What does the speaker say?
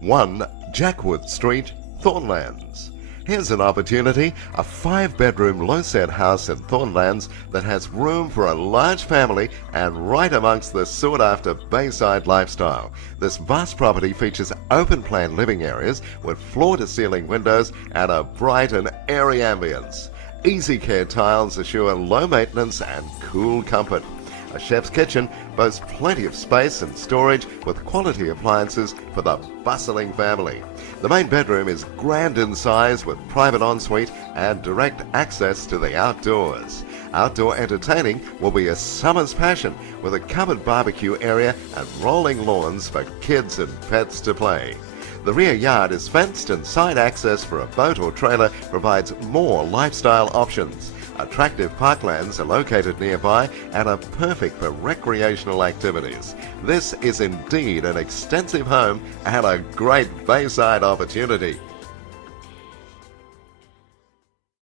1 Jackwood Street, Thornlands. Here's an opportunity, a 5-bedroom low-set house in Thornlands that has room for a large family and right amongst the sought-after Bayside lifestyle. This vast property features open-plan living areas with floor-to-ceiling windows and a bright and airy ambience. Easy care tiles assure low maintenance and cool comfort. A chef's kitchen boasts plenty of space and storage with quality appliances for the bustling family. The main bedroom is grand in size with private ensuite and direct access to the outdoors. Outdoor entertaining will be a summer's passion with a covered barbecue area and rolling lawns for kids and pets to play. The rear yard is fenced and side access for a boat or trailer provides more lifestyle options. Attractive parklands are located nearby and are perfect for recreational activities. This is indeed an extensive home and a great Bayside opportunity.